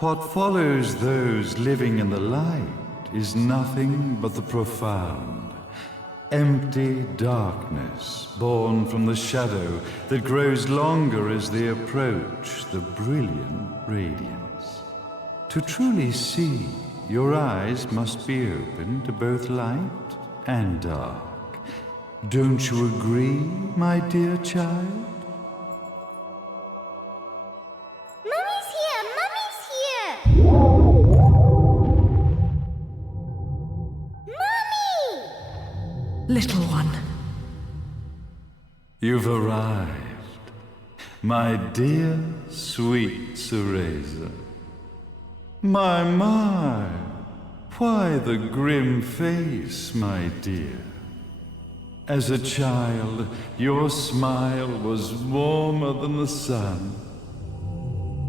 What follows those living in the light is nothing but the profound, empty darkness born from the shadow that grows longer as they approach the brilliant radiance. To truly see, your eyes must be open to both light and dark. Don't you agree, my dear child? Little one. You've arrived, my dear, sweet Cereza. My, why the grim face, my dear? As a child, your smile was warmer than the sun.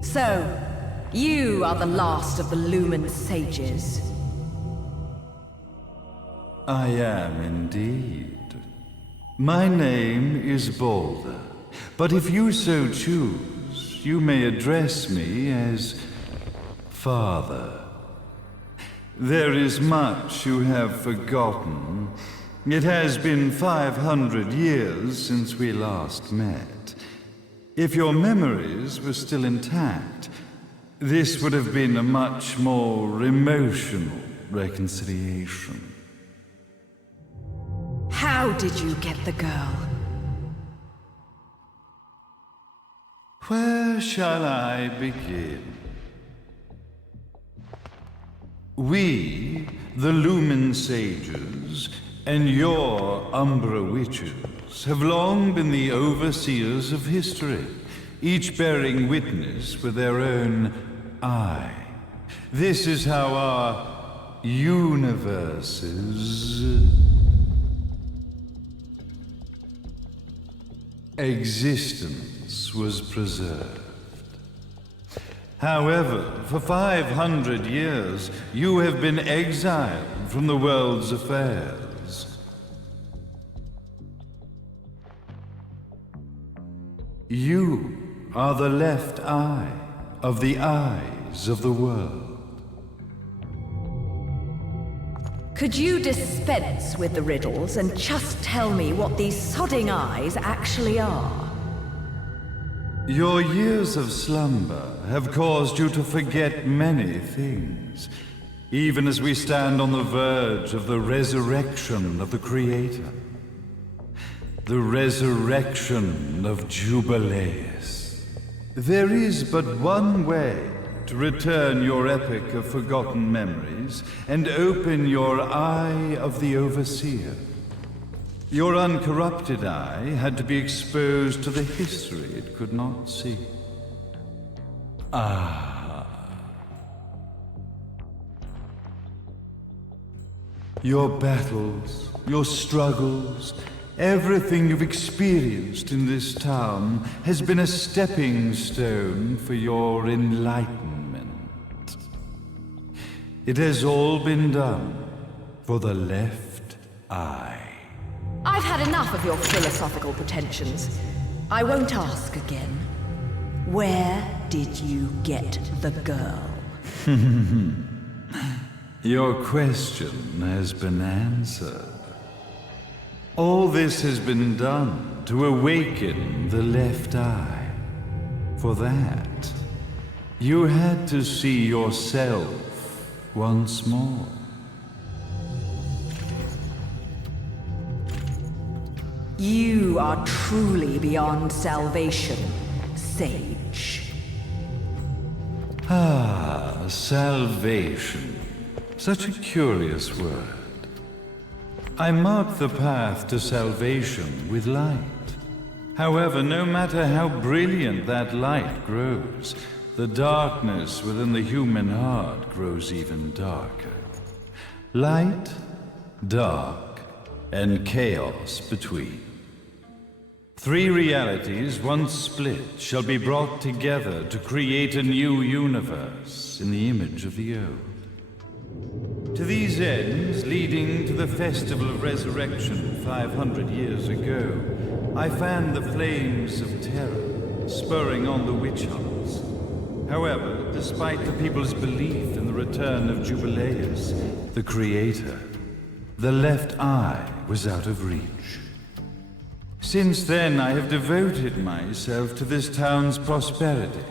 So, you are the last of the Lumen sages. I am indeed. My name is Balder, but if you so choose, you may address me as Father. There is much you have forgotten. It has been 500 years since we last met. If your memories were still intact, this would have been a much more emotional reconciliation. How did you get the girl? Where shall I begin? We, the Lumen Sages, and your Umbra Witches, have long been the overseers of history, each bearing witness with their own eye. This is how our universe's existence was preserved. However, for 500 years, you have been exiled from the world's affairs. You are the left eye of the eyes of the world. Could you dispense with the riddles and just tell me what these sodding eyes actually are? Your years of slumber have caused you to forget many things, even as we stand on the verge of the resurrection of the Creator. The resurrection of Jubileus. There is but one way to return your epic of forgotten memories and open your eye of the Overseer. Your uncorrupted eye had to be exposed to the history it could not see. Your battles, your struggles, everything you've experienced in this town has been a stepping stone for your enlightenment. It has all been done for the left eye. I've had enough of your philosophical pretensions. I won't ask again. Where did you get the girl? Your question has been answered. All this has been done to awaken the left eye. For that, you had to see yourself once more. You are truly beyond salvation, sage. Salvation. Such a curious word. I mark the path to salvation with light. However, no matter how brilliant that light grows, the darkness within the human heart grows even darker. Light, dark, and chaos between. Three realities, once split, shall be brought together to create a new universe in the image of the old. To these ends, leading to the Festival of Resurrection 500 years ago, I fanned the flames of terror, spurring on the witch hunts. However, despite the people's belief in the return of Jubileus, the Creator, the left eye was out of reach. Since then, I have devoted myself to this town's prosperity,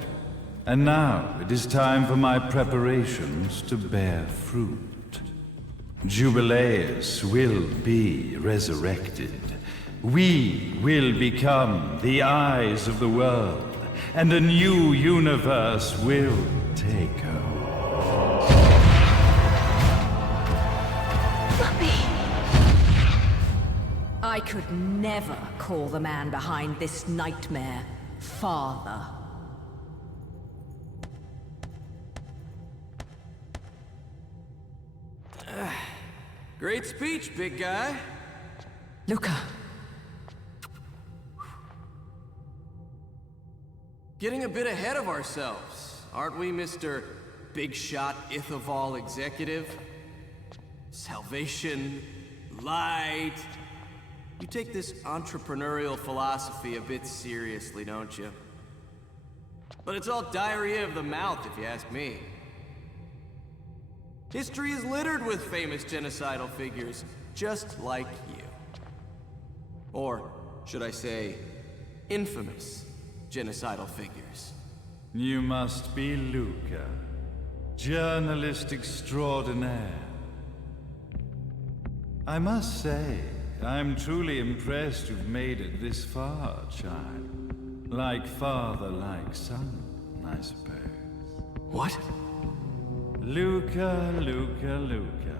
and now it is time for my preparations to bear fruit. Jubileus will be resurrected. We will become the eyes of the world, and a new universe will take over. Puppy! I could never call the man behind this nightmare father. Great speech, big guy. Luca. Getting a bit ahead of ourselves, aren't we, Mr. Big Shot Ithaval Executive? Salvation, light. You take this entrepreneurial philosophy a bit seriously, don't you? But it's all diarrhea of the mouth, if you ask me. History is littered with famous genocidal figures, just like you. Or, should I say, infamous genocidal figures. You must be Luca, journalist extraordinaire. I must say, I'm truly impressed you've made it this far, child. Like father, like son, I suppose. What? Luca, Luca, Luca.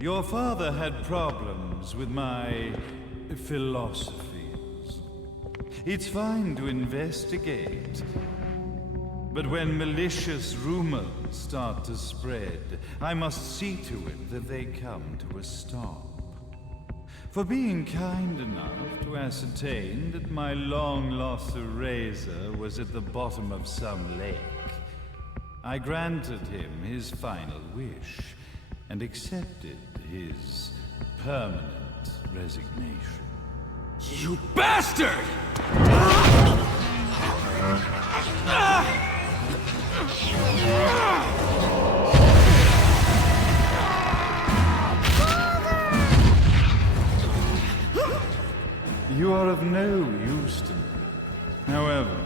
Your father had problems with my philosophies. It's fine to investigate, but when malicious rumors start to spread, I must see to it that they come to a stop. For being kind enough to ascertain that my long-lost eraser was at the bottom of some lake, I granted him his final wish and accepted his permanent resignation. You bastard! You are of no use to me. However,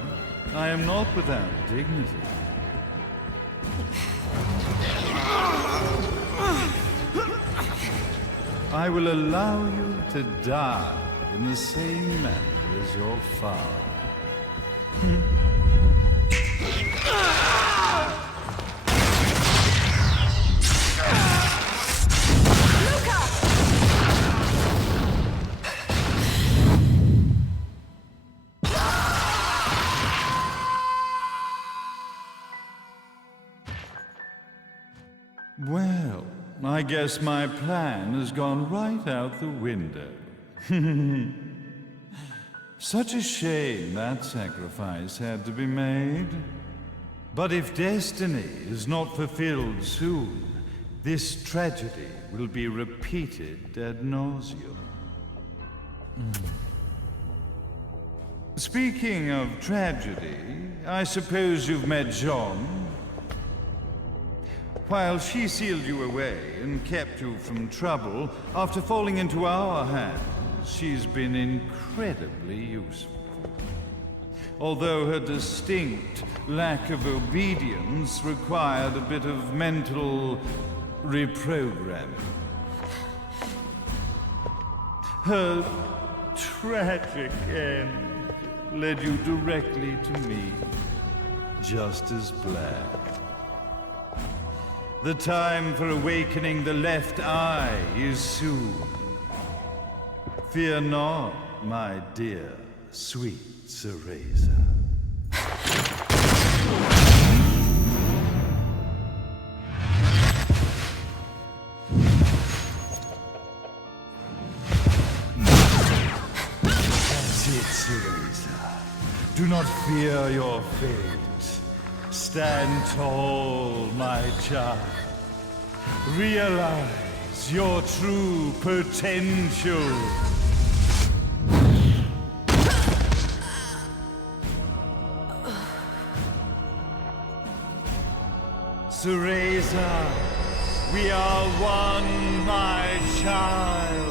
I am not without dignity. I will allow you to die in the same manner as your father. Well, I guess my plan has gone right out the window. Such a shame that sacrifice had to be made. But if destiny is not fulfilled soon, this tragedy will be repeated ad nauseum. Speaking of tragedy, I suppose you've met Jean. While she sealed you away and kept you from trouble, after falling into our hands, she's been incredibly useful. Although her distinct lack of obedience required a bit of mental reprogramming. Her tragic end led you directly to me, just as planned. The time for awakening the left eye is soon. Fear not, my dear, sweet Cereza. That's it, Cereza. Do not fear your fate. Stand tall, my child. Realize your true potential. Cereza, we are one, my child.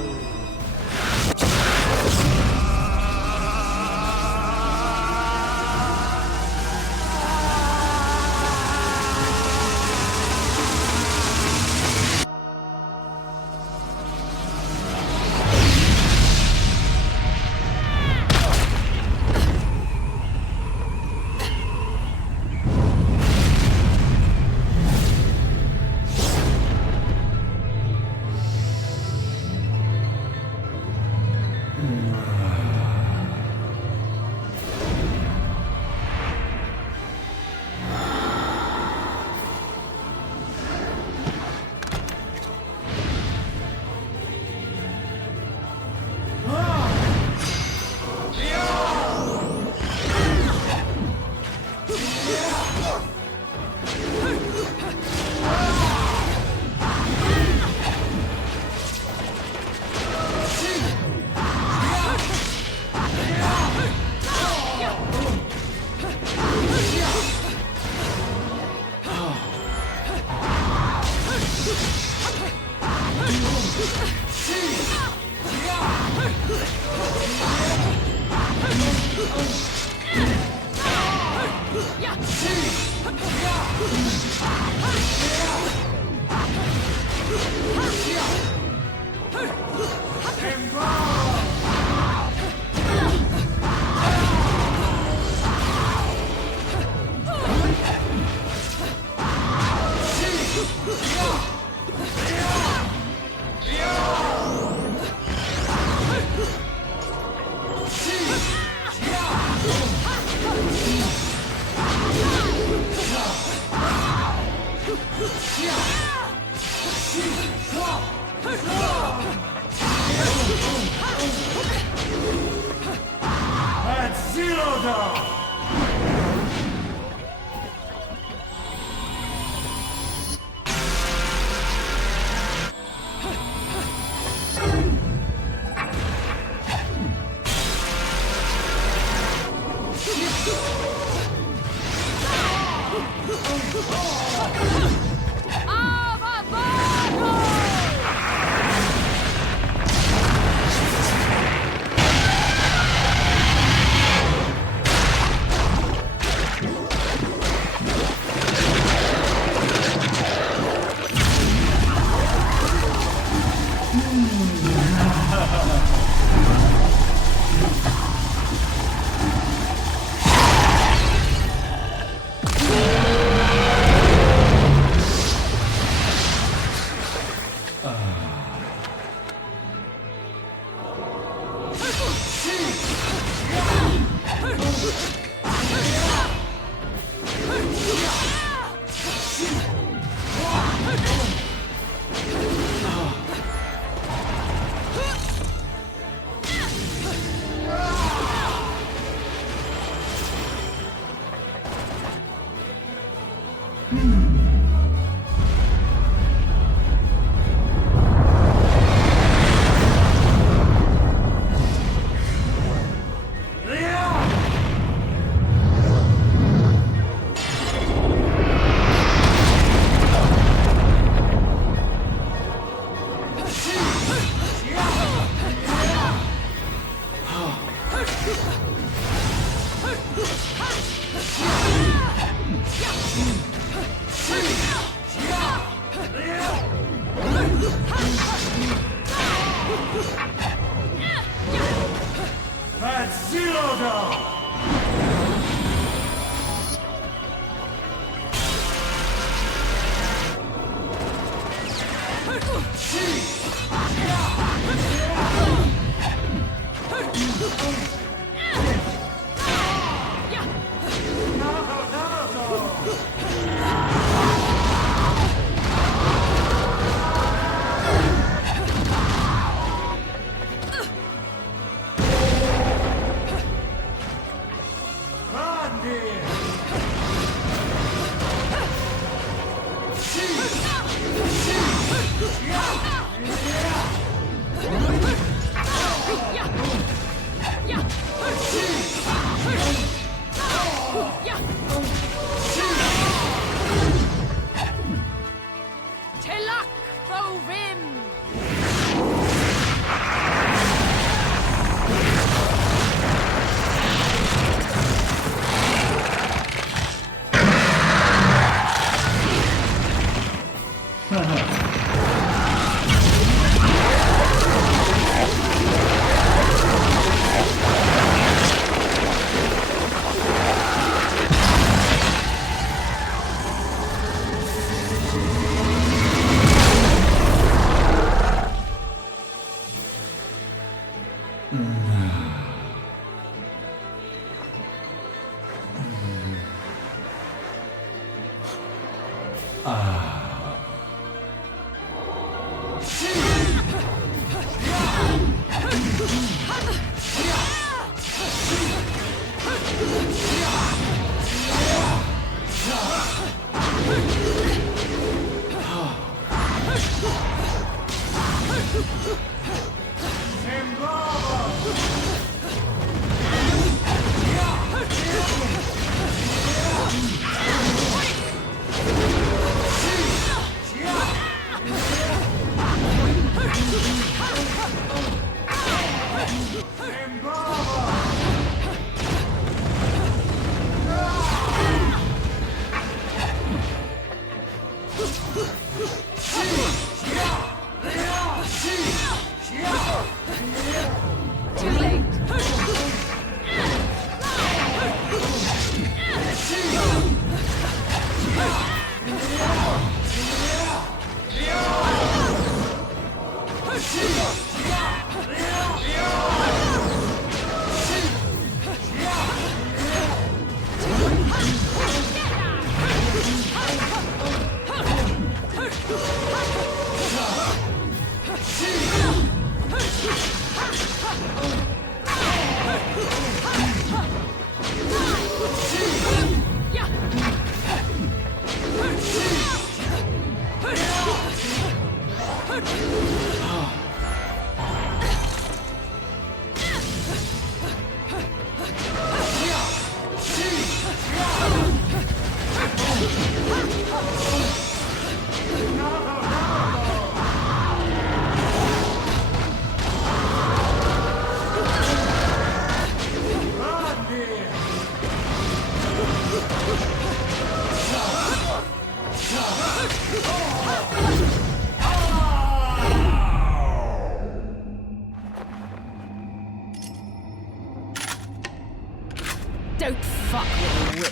Don't fuck with a witch.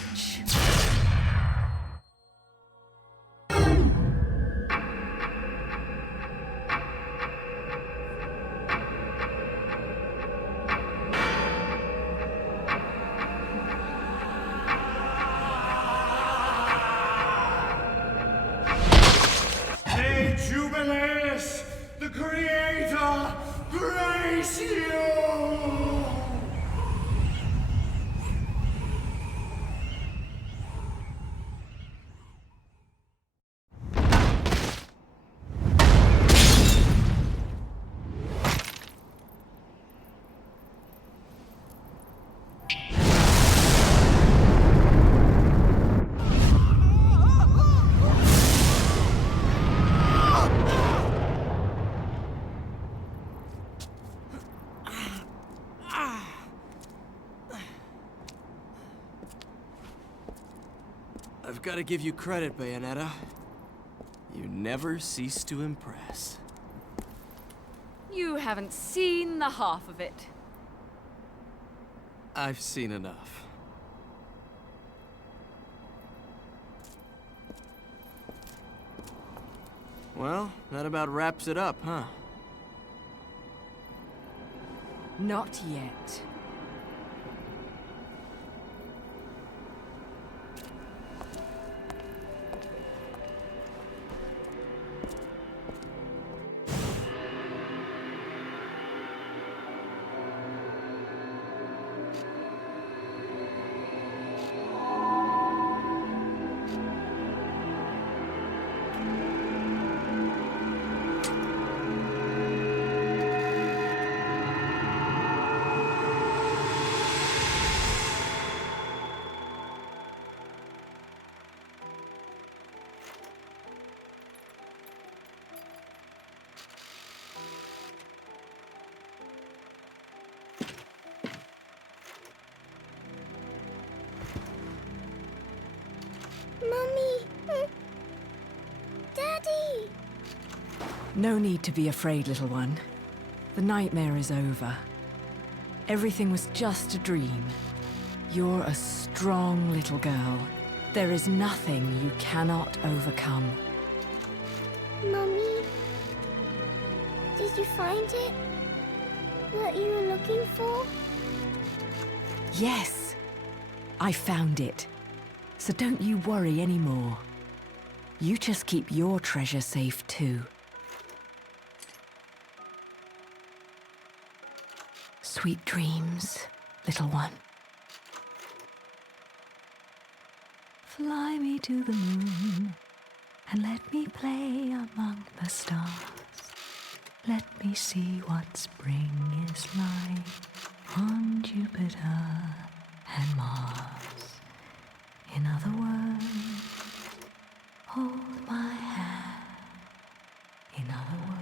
Jubileus, the Creator, grace you! I've got to give you credit, Bayonetta. You never cease to impress. You haven't seen the half of it. I've seen enough. Well, that about wraps it up, huh? Not yet. Mummy! Daddy! No need to be afraid, little one. The nightmare is over. Everything was just a dream. You're a strong little girl. There is nothing you cannot overcome. Mummy? Did you find it? What you were looking for? Yes, I found it. So don't you worry anymore. You just keep your treasure safe too. Sweet dreams, little one. Fly me to the moon and let me play among the stars. Let me see what spring is like on Jupiter and Mars. In other words, hold my hand. In other words.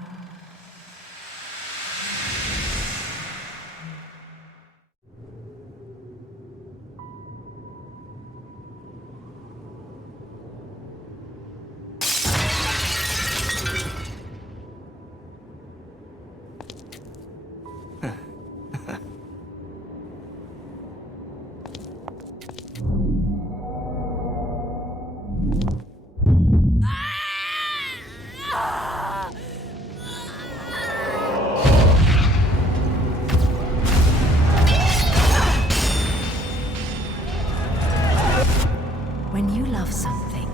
When you love something,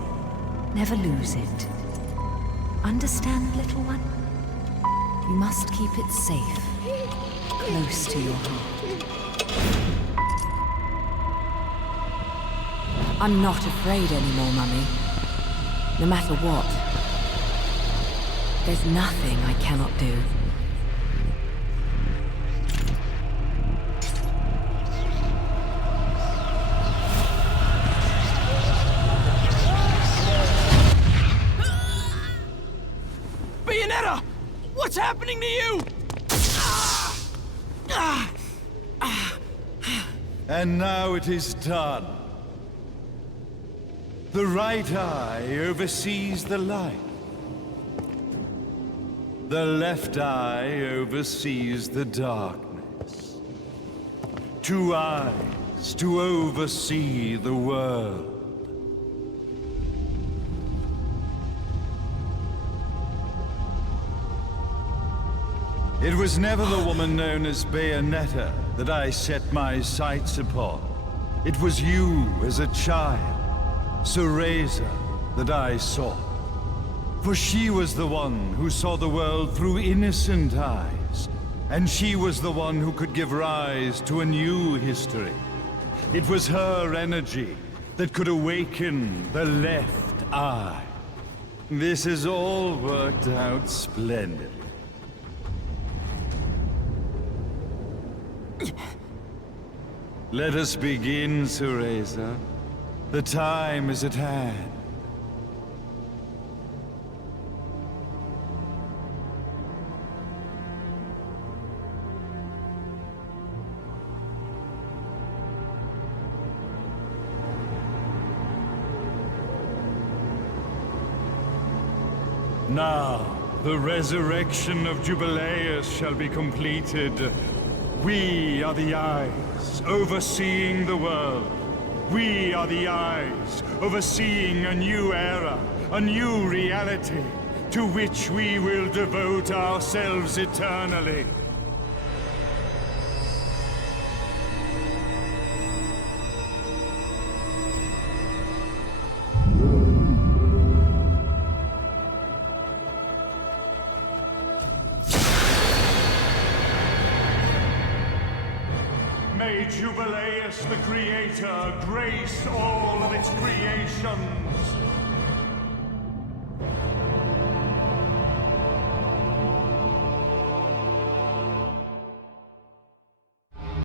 never lose it. Understand, little one? You must keep it safe, close to your heart. I'm not afraid anymore, Mummy. No matter what. There's nothing I cannot do. Bayonetta! What's happening to you? And now it is done. The right eye oversees the light. The left eye oversees the darkness. 2 eyes rise to oversee the world. It was never the woman known as Bayonetta that I set my sights upon. It was you as a child, Cereza, that I sought. For she was the one who saw the world through innocent eyes, and she was the one who could give rise to a new history. It was her energy that could awaken the left eye. This has all worked out splendidly. Let us begin, Cereza. The time is at hand. Now, the resurrection of Jubileus shall be completed. We are the eyes, overseeing the world. We are the eyes, overseeing a new era, a new reality, to which we will devote ourselves eternally. May Jubileus the Creator grace all of its creations.